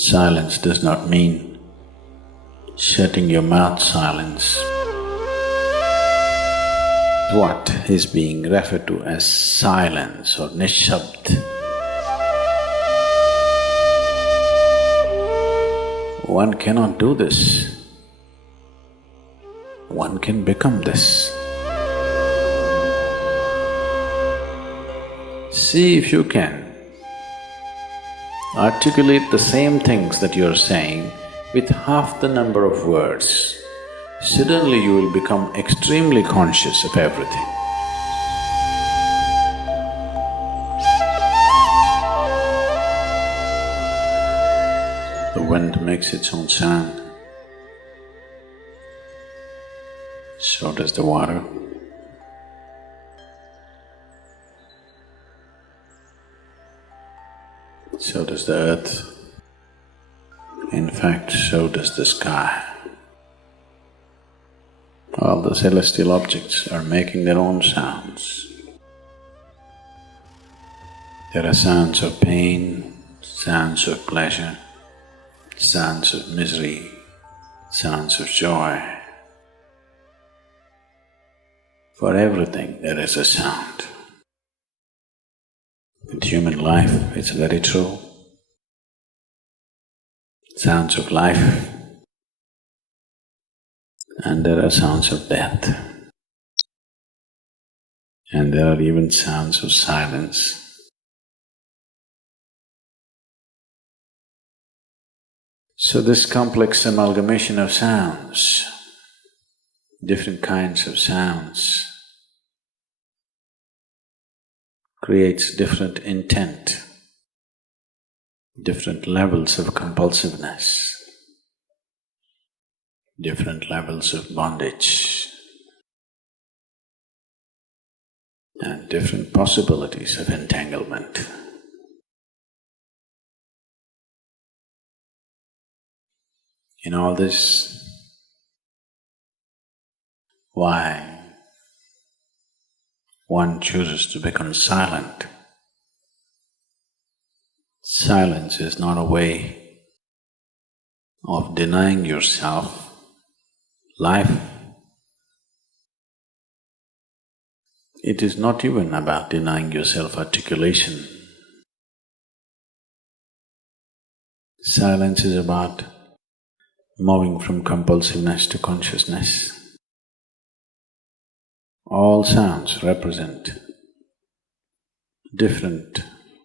Silence does not mean shutting your mouth silence. What is being referred to as silence or nishabd? One cannot do this. One can become this. See if you can articulate the same things that you're saying with half the number of words. Suddenly you will become extremely conscious of everything. The wind makes its own sound, so does the water. So does the earth. In fact, so does the sky. All the celestial objects are making their own sounds. There are sounds of pain, sounds of pleasure, sounds of misery, sounds of joy. For everything there is a sound. With human life, it's very true. Sounds of life, and there are sounds of death, and there are even sounds of silence. So this complex amalgamation of sounds, different kinds of sounds, creates different intent, different levels of compulsiveness, different levels of bondage, and different possibilities of entanglement. In all this, why one chooses to become silent? Silence is not a way of denying yourself life. It is not even about denying yourself articulation. Silence is about moving from compulsiveness to consciousness. All sounds represent different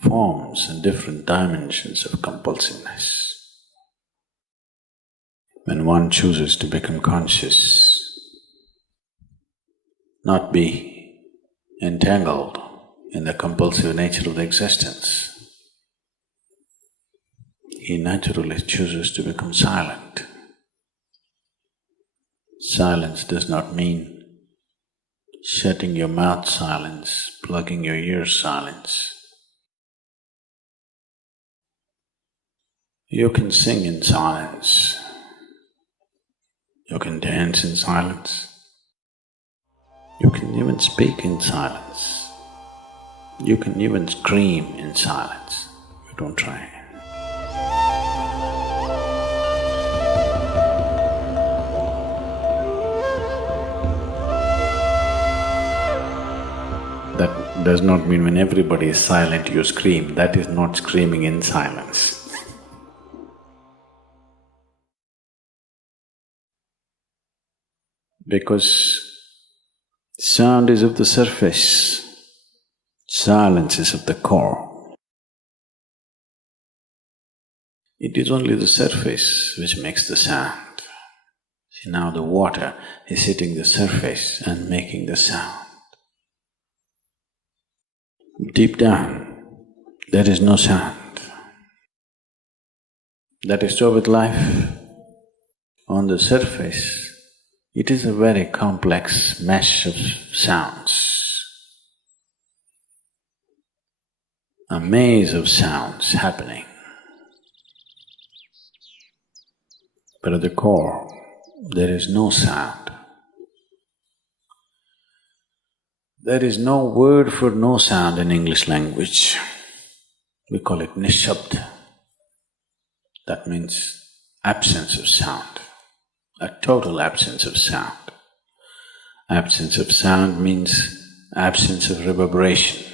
forms and different dimensions of compulsiveness. When one chooses to become conscious, not be entangled in the compulsive nature of the existence, he naturally chooses to become silent. Silence does not mean shutting your mouth silence, plugging your ears silence. You can sing in silence, you can dance in silence, you can even speak in silence, you can even scream in silence. You don't try. That does not mean when everybody is silent you scream. That is not screaming in silence. Because sound is of the surface, silence is of the core. It is only the surface which makes the sound. See, now the water is hitting the surface and making the sound. Deep down, there is no sound. That is so with life. On the surface, it is a very complex mesh of sounds, a maze of sounds happening. But at the core, there is no sound. There is no word for no sound in English language. We call it nishabd. That means absence of sound, a total absence of sound. Absence of sound means absence of reverberation.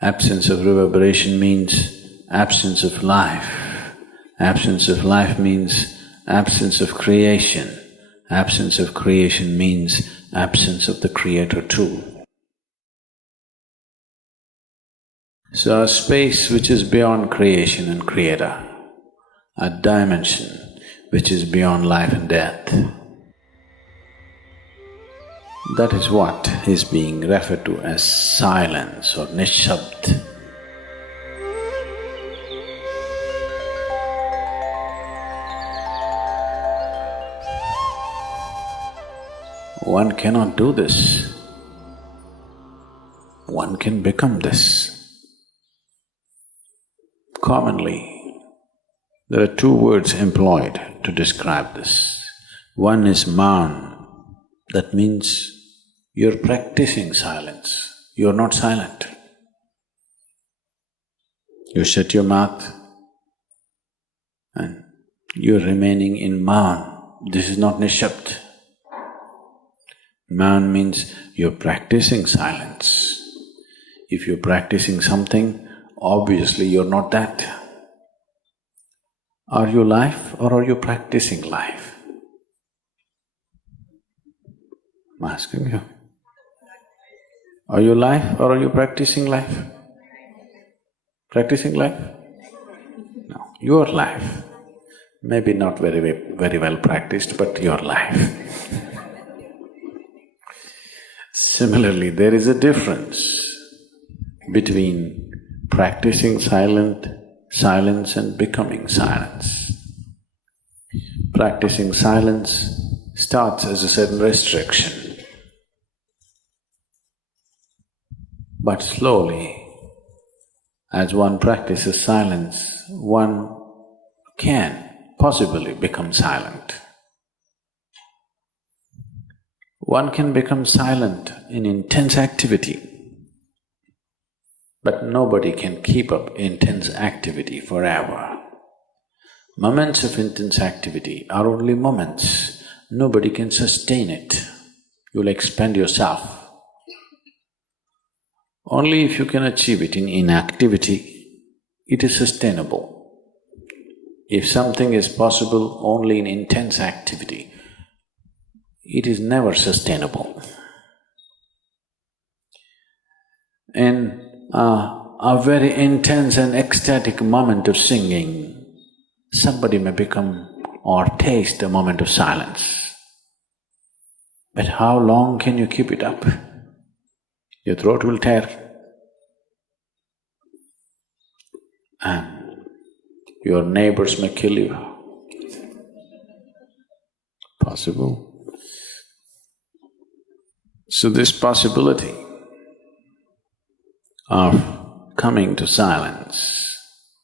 Absence of reverberation means absence of life. Absence of life means absence of creation. Absence of creation means absence of the Creator too. So a space which is beyond creation and Creator, a dimension which is beyond life and death, that is what is being referred to as silence or nishabd. One cannot do this. One can become this. Commonly, there are two words employed to describe this. One is maun, that means you're practicing silence, you're not silent. You shut your mouth and you're remaining in maun. This is not nishabd. Maun means you're practicing silence. If you're practicing something, obviously you're not that. Are you life or are you practicing life? I'm asking you. Are you life or are you practicing life? Practicing life? No, your life. Maybe not very well practiced, but your life. Similarly, there is a difference between practicing silence and becoming silence. Practicing silence starts as a certain restriction, but slowly, as one practices silence, one can possibly become silent. One can become silent in intense activity, but nobody can keep up intense activity forever. Moments of intense activity are only moments, nobody can sustain it. You'll expend yourself. Only if you can achieve it in inactivity, it is sustainable. If something is possible only in intense activity, it is never sustainable. In a very intense and ecstatic moment of singing, somebody may become or taste a moment of silence. But how long can you keep it up? Your throat will tear. And your neighbors may kill you. Possible. So this possibility of coming to silence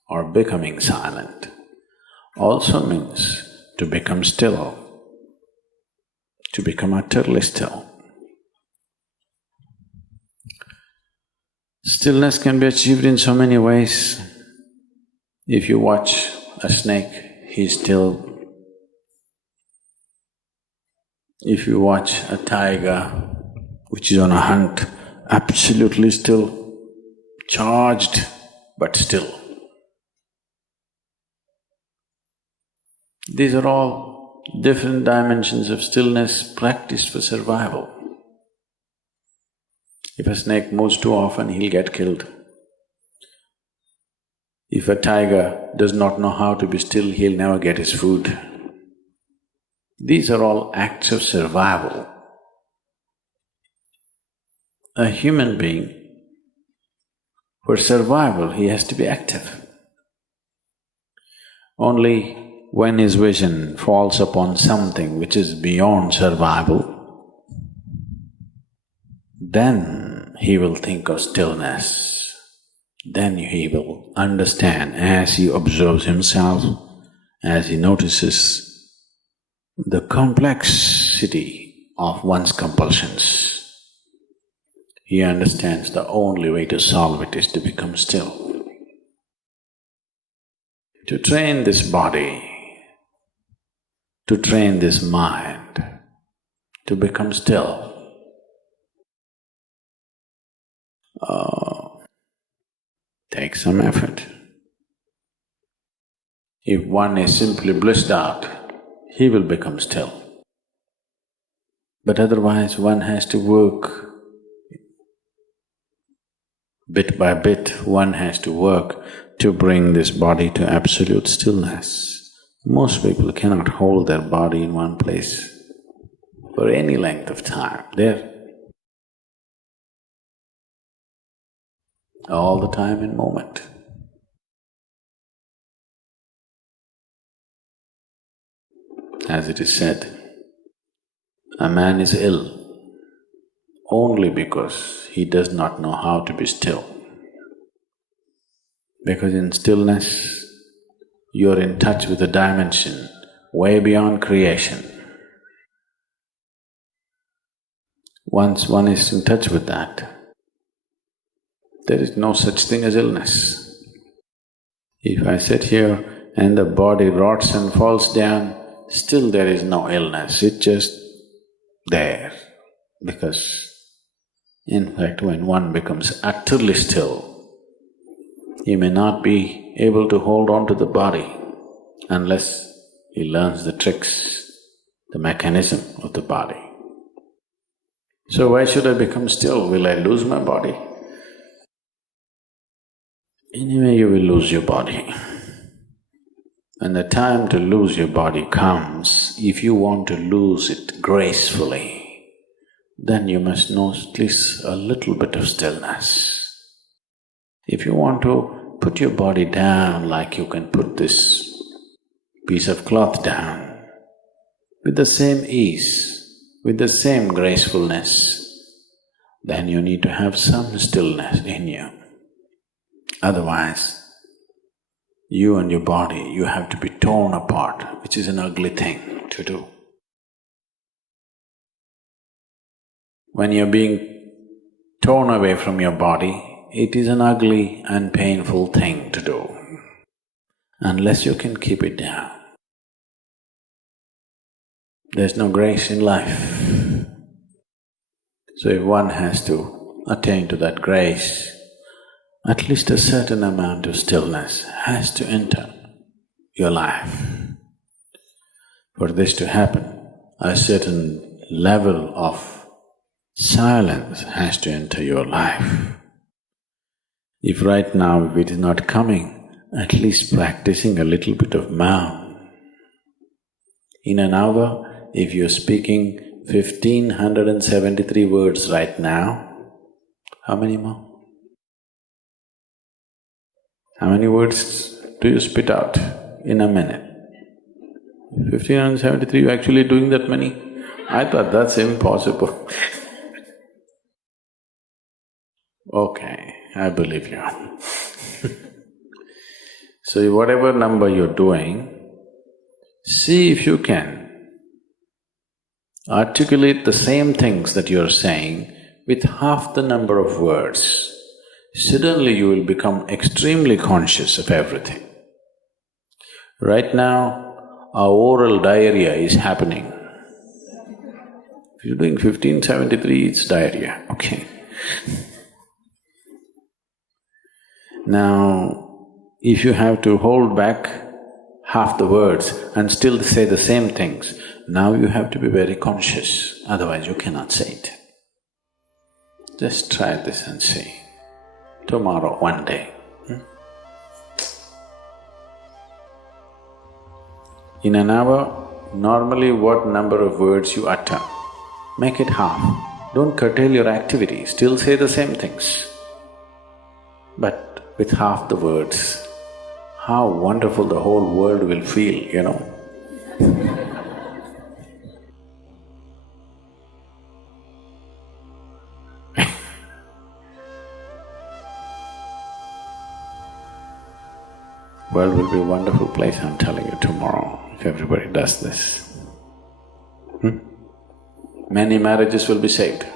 or becoming silent also means to become still, to become utterly still. Stillness can be achieved in so many ways. If you watch a snake, he's still. If you watch a tiger which is on a hunt, absolutely still, charged but still. These are all different dimensions of stillness practiced for survival. If a snake moves too often, he'll get killed. If a tiger does not know how to be still, he'll never get his food. These are all acts of survival. A human being, for survival, he has to be active. Only when his vision falls upon something which is beyond survival, then he will think of stillness. Then he will understand as he observes himself, as he notices the complexity of one's compulsions. He understands the only way to solve it is to become still. to train this body, to train this mind, to become still. Takes some effort. If one is simply blissed out, he will become still. But otherwise, one has to work bit by bit, one has to work to bring this body to absolute stillness. Most people cannot hold their body in one place for any length of time. They're all the time in moment. As it is said, a man is ill only because he does not know how to be still. Because in stillness, you're in touch with a dimension way beyond creation. Once one is in touch with that, there is no such thing as illness. If I sit here and the body rots and falls down, still there is no illness, it's just there. Because in fact, when one becomes utterly still, he may not be able to hold on to the body unless he learns the tricks, the mechanism of the body. So why should I become still? Will I lose my body? Anyway, you will lose your body. When the time to lose your body comes, if you want to lose it gracefully, then you must know at least a little bit of stillness. If you want to put your body down like you can put this piece of cloth down, with the same ease, with the same gracefulness, then you need to have some stillness in you. Otherwise, you and your body, you have to be torn apart, which is an ugly thing to do. When you're being torn away from your body, it is an ugly and painful thing to do, unless you can keep it down. There's no grace in life. So if one has to attain to that grace, at least a certain amount of stillness has to enter your life. For this to happen, a certain level of silence has to enter your life. If right now, if it is not coming, at least practicing a little bit of Maun. In an hour, if you're speaking 1,573 words right now, how many more? How many words do you spit out in a minute? 1,573, you're actually doing that many? I thought that's impossible. Okay, I believe you. So whatever number you're doing, see if you can articulate the same things that you're saying with half the number of words. Suddenly you will become extremely conscious of everything. Right now, our oral diarrhea is happening. If you're doing 1573, it's diarrhea, okay. Now, if you have to hold back half the words and still say the same things, now you have to be very conscious, otherwise you cannot say it. Just try this and see. Tomorrow, one day. In an hour, normally what number of words you utter, make it half. Don't curtail your activity, still say the same things. But with half the words, how wonderful the whole world will feel, you know. World will be a wonderful place, I'm telling you, tomorrow, if everybody does this. Many marriages will be saved.